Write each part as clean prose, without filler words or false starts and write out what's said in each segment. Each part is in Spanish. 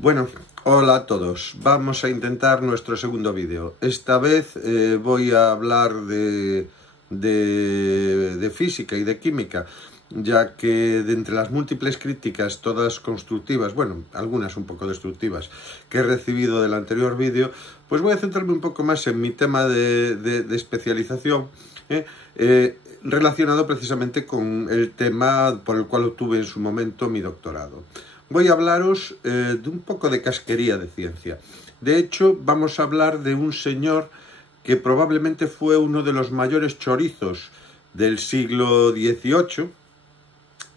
Bueno, hola a todos. Vamos a intentar nuestro segundo vídeo. Esta vez voy a hablar de física y de química, ya que de entre las múltiples críticas, todas constructivas, bueno, algunas un poco destructivas, que he recibido del anterior vídeo, pues voy a centrarme un poco más en mi tema de especialización, relacionado precisamente con el tema por el cual obtuve en su momento mi doctorado. Voy a hablaros de un poco de casquería de ciencia. De hecho, vamos a hablar de un señor que probablemente fue uno de los mayores chorizos del siglo XVIII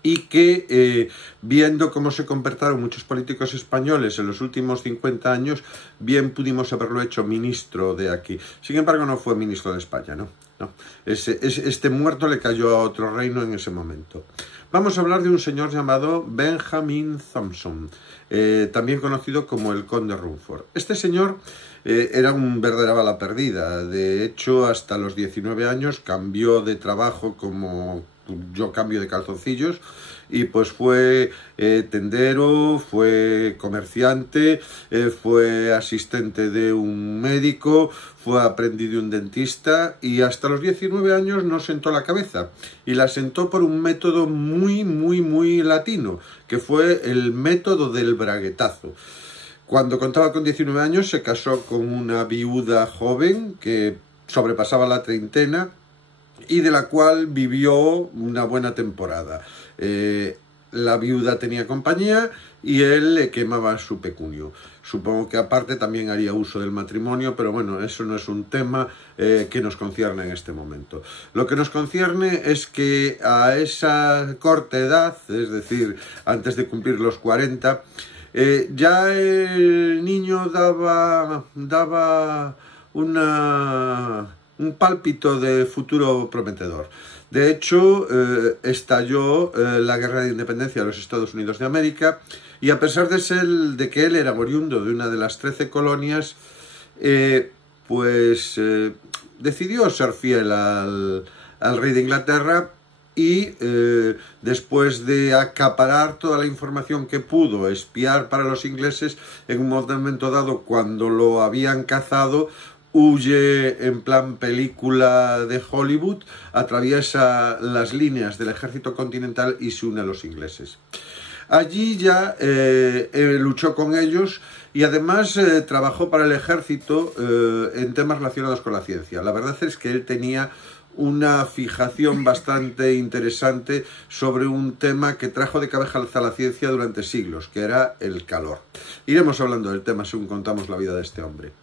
y que, viendo cómo se comportaron muchos políticos españoles en los últimos 50 años, bien pudimos haberlo hecho ministro de aquí. Sin embargo, no fue ministro de España, ¿no? Este muerto le cayó a otro reino en ese momento. Vamos a hablar de un señor llamado Benjamin Thompson, también conocido como el Conde Rumford. Este señor era un verdadera bala perdida. De hecho, hasta los 19 años cambió de trabajo como yo cambio de calzoncillos, y pues fue tendero, fue comerciante, fue asistente de un médico, fue aprendiz de un dentista, y hasta los 19 años no sentó la cabeza, y la sentó por un método muy latino, que fue el método del braguetazo. Cuando contaba con 19 años se casó con una viuda joven que sobrepasaba la treintena, y de la cual vivió una buena temporada. La viuda tenía compañía y él le quemaba su pecunio. Supongo que aparte también haría uso del matrimonio, pero bueno, eso no es un tema que nos concierne en este momento. Lo que nos concierne es que a esa corta edad, es decir, antes de cumplir los 40, ya el niño daba un pálpito de futuro prometedor. De hecho, estalló la Guerra de Independencia de los Estados Unidos de América, y a pesar de que él era oriundo de una de las 13 colonias, decidió ser fiel al rey de Inglaterra, y después de acaparar toda la información que pudo, espiar para los ingleses, en un momento dado, cuando lo habían cazado, huye en plan película de Hollywood, atraviesa las líneas del ejército continental y se une a los ingleses. Allí ya luchó con ellos, y además trabajó para el ejército en temas relacionados con la ciencia. La verdad es que él tenía una fijación bastante interesante sobre un tema que trajo de cabeza a la ciencia durante siglos, que era el calor. Iremos hablando del tema según contamos la vida de este hombre.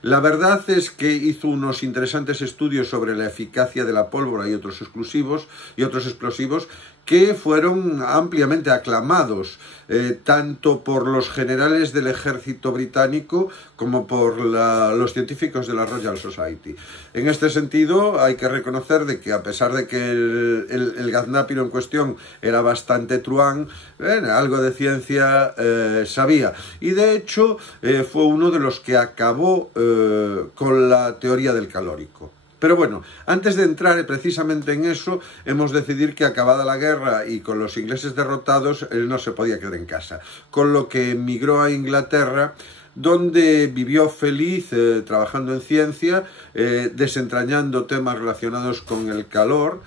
La verdad es que hizo unos interesantes estudios sobre la eficacia de la pólvora y otros explosivos que fueron ampliamente aclamados, tanto por los generales del ejército británico como por los científicos de la Royal Society. En este sentido, hay que reconocer de que, a pesar de que el gaznápiro en cuestión era bastante truán, algo de ciencia sabía. Y de hecho, fue uno de los que acabó con la teoría del calórico. Pero bueno, antes de entrar precisamente en eso, hemos de decidir que, acabada la guerra y con los ingleses derrotados, él no se podía quedar en casa, con lo que emigró a Inglaterra, donde vivió feliz trabajando en ciencia, desentrañando temas relacionados con el calor,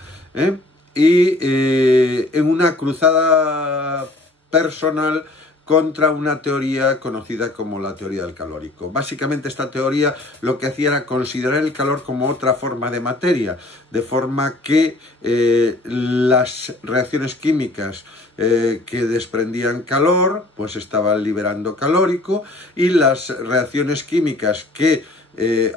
y en una cruzada personal contra una teoría conocida como la teoría del calórico. Básicamente, esta teoría lo que hacía era considerar el calor como otra forma de materia, de forma que las reacciones químicas que desprendían calor, pues estaban liberando calórico, y las reacciones químicas que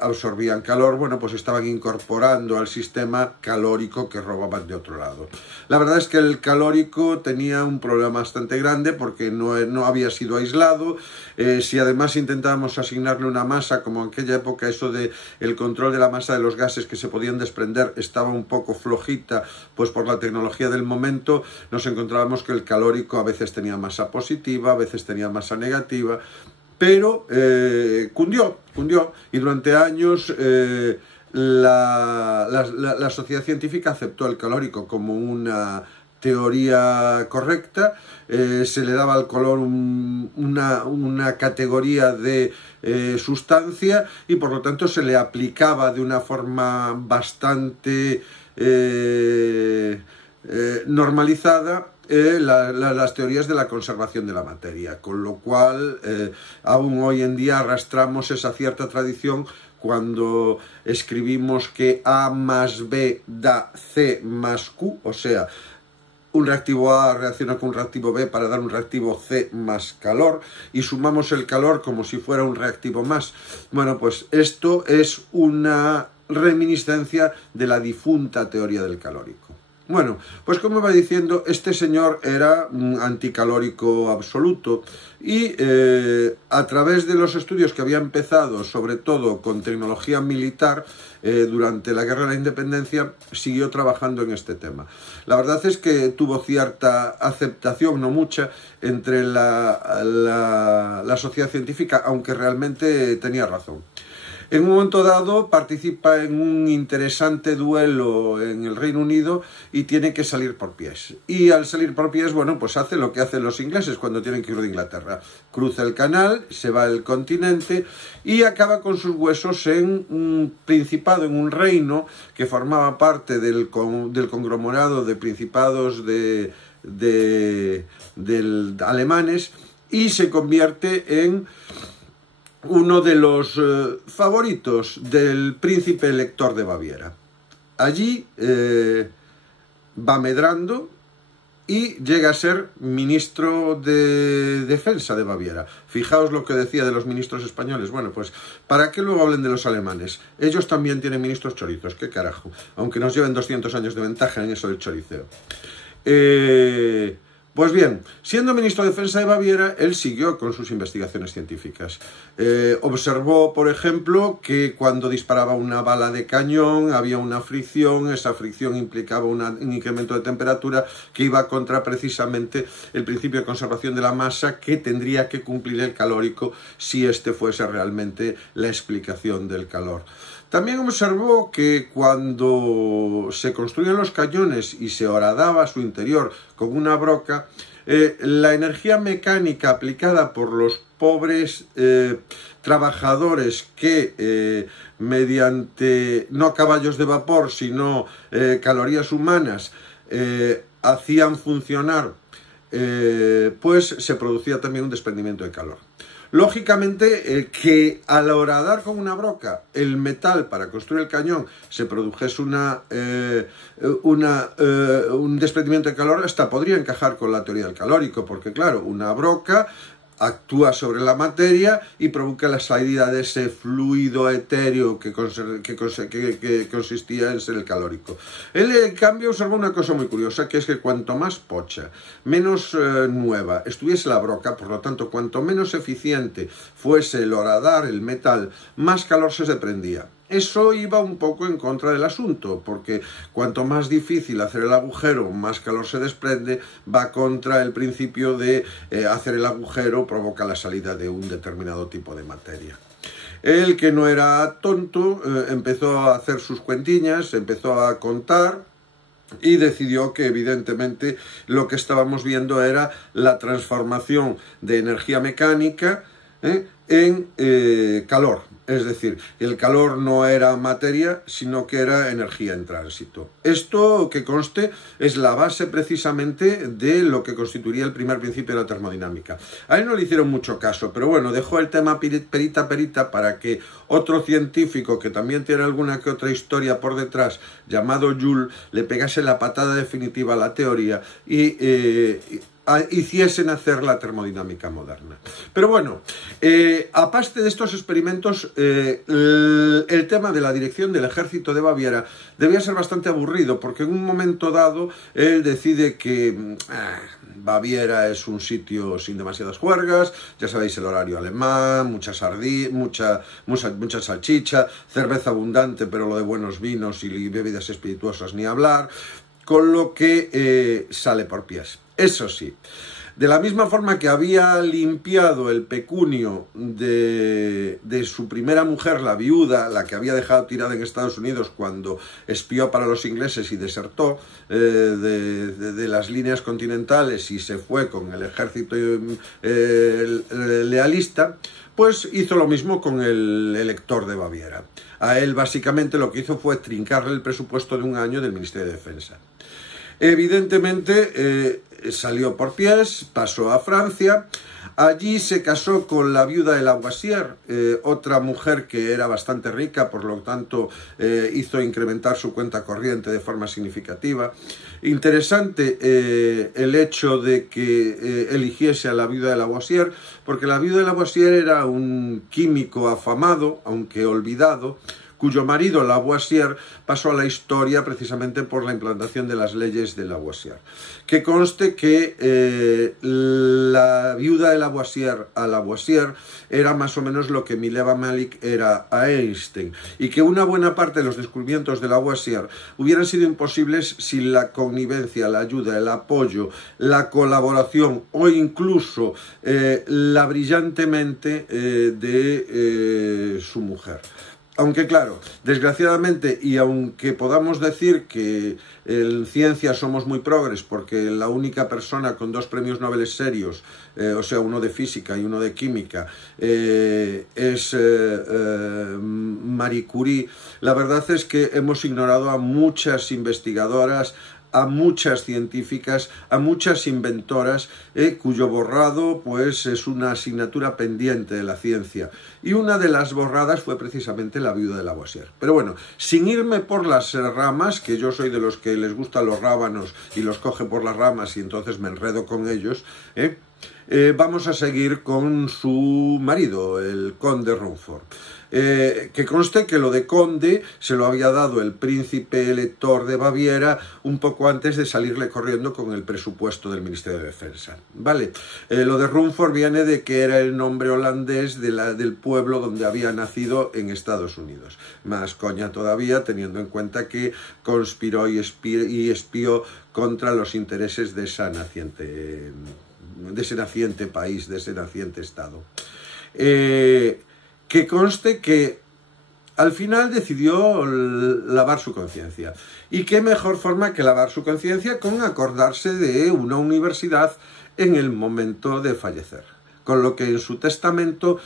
absorbían calor, bueno, pues estaban incorporando al sistema calórico que robaban de otro lado. La verdad es que el calórico tenía un problema bastante grande porque no había sido aislado. Si además intentábamos asignarle una masa, como en aquella época eso de el control de la masa de los gases que se podían desprender estaba un poco flojita, pues por la tecnología del momento, nos encontrábamos que el calórico a veces tenía masa positiva, a veces tenía masa negativa, pero cundió, y durante años la sociedad científica aceptó el calórico como una teoría correcta, se le daba al color una categoría de sustancia y por lo tanto se le aplicaba de una forma bastante normalizada las teorías de la conservación de la materia, con lo cual aún hoy en día arrastramos esa cierta tradición cuando escribimos que A más B da C más Q, o sea, un reactivo A reacciona con un reactivo B para dar un reactivo C más calor y sumamos el calor como si fuera un reactivo más. Bueno, pues esto es una reminiscencia de la difunta teoría del calórico. Bueno, pues como iba diciendo, este señor era un anticalórico absoluto y a través de los estudios que había empezado, sobre todo con tecnología militar, durante la Guerra de la Independencia, siguió trabajando en este tema. La verdad es que tuvo cierta aceptación, no mucha, entre la sociedad científica, aunque realmente tenía razón. En un momento dado participa en un interesante duelo en el Reino Unido y tiene que salir por pies. Y al salir por pies, bueno, pues hace lo que hacen los ingleses cuando tienen que ir de Inglaterra. Cruza el canal, se va al continente y acaba con sus huesos en un principado, en un reino que formaba parte del conglomerado de principados alemanes y se convierte en uno de los favoritos del príncipe elector de Baviera. Allí va medrando y llega a ser ministro de Defensa de Baviera. Fijaos lo que decía de los ministros españoles. Bueno, pues, ¿para qué luego hablen de los alemanes? Ellos también tienen ministros chorizos, qué carajo. Aunque nos lleven 200 años de ventaja en eso del choriceo. Pues bien, siendo ministro de Defensa de Baviera, él siguió con sus investigaciones científicas. Observó, por ejemplo, que cuando disparaba una bala de cañón había una fricción, esa fricción implicaba un incremento de temperatura que iba contra precisamente el principio de conservación de la masa que tendría que cumplir el calórico si este fuese realmente la explicación del calor. También observó que cuando se construían los cañones y se horadaba su interior con una broca, la energía mecánica aplicada por los pobres trabajadores que mediante no caballos de vapor sino calorías humanas hacían funcionar, pues se producía también un desprendimiento de calor. Lógicamente, que al horadar con una broca el metal para construir el cañón se produjese un desprendimiento de calor, hasta podría encajar con la teoría del calórico, porque claro, una broca actúa sobre la materia y provoca la salida de ese fluido etéreo que consistía en ser el calórico. Él, en cambio, observó una cosa muy curiosa, que es que cuanto más pocha, menos nueva estuviese la broca, por lo tanto, cuanto menos eficiente fuese el horadar, el metal, más calor se desprendía. Eso iba un poco en contra del asunto, porque cuanto más difícil hacer el agujero, más calor se desprende, va contra el principio de hacer el agujero provoca la salida de un determinado tipo de materia. Él, que no era tonto, empezó a hacer sus cuentiñas, empezó a contar y decidió que evidentemente lo que estábamos viendo era la transformación de energía mecánica en calor. Es decir, el calor no era materia, sino que era energía en tránsito. Esto, que conste, es la base precisamente de lo que constituiría el primer principio de la termodinámica. A él no le hicieron mucho caso, pero bueno, dejó el tema perita para que otro científico, que también tiene alguna que otra historia por detrás, llamado Joule, le pegase la patada definitiva a la teoría y hiciesen hacer la termodinámica moderna. Pero bueno, aparte de estos experimentos, el tema de la dirección del ejército de Baviera debía ser bastante aburrido, porque en un momento dado él decide que Baviera es un sitio sin demasiadas juergas, ya sabéis, el horario alemán, mucha salchicha, cerveza abundante, pero lo de buenos vinos y bebidas espirituosas ni hablar, con lo que sale por pies. Eso sí, De la misma forma que había limpiado el pecunio de su primera mujer, la viuda, la que había dejado tirada en Estados Unidos cuando espió para los ingleses y desertó de las líneas continentales y se fue con el ejército lealista, pues hizo lo mismo con el elector de Baviera. A él básicamente lo que hizo fue trincarle el presupuesto de un año del Ministerio de Defensa. Evidentemente salió por pies, pasó a Francia, allí se casó con la viuda de Lavoisier, otra mujer que era bastante rica, por lo tanto hizo incrementar su cuenta corriente de forma significativa. Interesante el hecho de que eligiese a la viuda de Lavoisier, porque la viuda de Lavoisier era un químico afamado, aunque olvidado, cuyo marido Lavoisier pasó a la historia precisamente por la implantación de las leyes de Lavoisier. Que conste que la viuda de Lavoisier a Lavoisier era más o menos lo que Mileva Malik era a Einstein, y que una buena parte de los descubrimientos de Lavoisier hubieran sido imposibles sin la connivencia, la ayuda, el apoyo, la colaboración o incluso la brillante mente de su mujer. Aunque claro, desgraciadamente, y aunque podamos decir que en ciencia somos muy progres, porque la única persona con 2 premios Nobel serios, o sea, uno de física y uno de química, es Marie Curie, la verdad es que hemos ignorado a muchas investigadoras, a muchas científicas, a muchas inventoras, cuyo borrado pues es una asignatura pendiente de la ciencia. Y una de las borradas fue precisamente la viuda de Lavoisier. Pero bueno, sin irme por las ramas, que yo soy de los que les gustan los rábanos y los coge por las ramas y entonces me enredo con ellos, vamos a seguir con su marido, el conde Rumford. Que conste que lo de conde se lo había dado el príncipe elector de Baviera un poco antes de salirle corriendo con el presupuesto del Ministerio de Defensa. Vale, lo de Rumford viene de que era el nombre holandés del pueblo donde había nacido en Estados Unidos. Más coña todavía, teniendo en cuenta que conspiró y espió contra los intereses de ese naciente país, de ese naciente estado. Que conste que al final decidió lavar su conciencia. ¿Y qué mejor forma que lavar su conciencia con acordarse de una universidad en el momento de fallecer? Con lo que en su testamento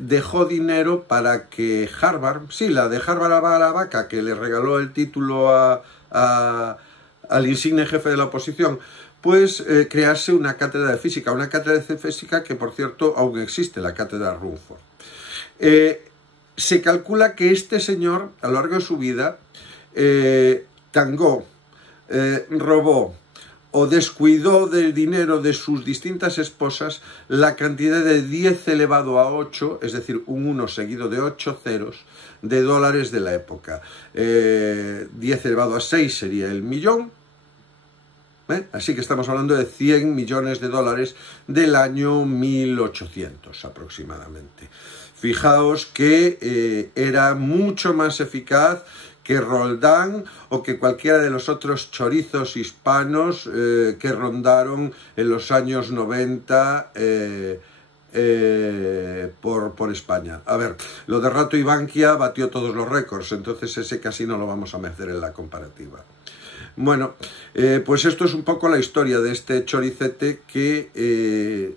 dejó dinero para que Harvard, sí, la de Harvard a la vaca, que le regaló el título al insigne jefe de la oposición, pues crease una cátedra de física. Una cátedra de física que, por cierto, aún existe, la cátedra Rumford. Se calcula que este señor, a lo largo de su vida, tangó, robó o descuidó del dinero de sus distintas esposas la cantidad de 10 elevado a 8, es decir, un 1 seguido de 8 ceros, de dólares de la época. 10 elevado a 6 sería el millón. Así que estamos hablando de 100 millones de dólares del año 1800 aproximadamente. Fijaos que era mucho más eficaz que Roldán o que cualquiera de los otros chorizos hispanos que rondaron en los años 90 por España. A ver, lo de Rato y Bankia batió todos los récords, entonces ese casi no lo vamos a meter en la comparativa. Bueno, pues esto es un poco la historia de este choricete que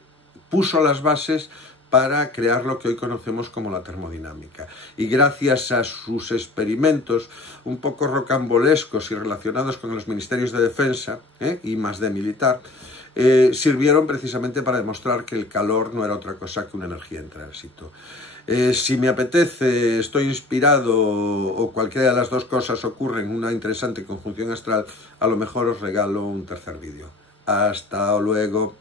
puso las bases para crear lo que hoy conocemos como la termodinámica. Y gracias a sus experimentos un poco rocambolescos y relacionados con los ministerios de defensa y más de militar, sirvieron precisamente para demostrar que el calor no era otra cosa que una energía en tránsito. Si me apetece, estoy inspirado o cualquiera de las dos cosas ocurre en una interesante conjunción astral, a lo mejor os regalo un tercer vídeo. Hasta luego.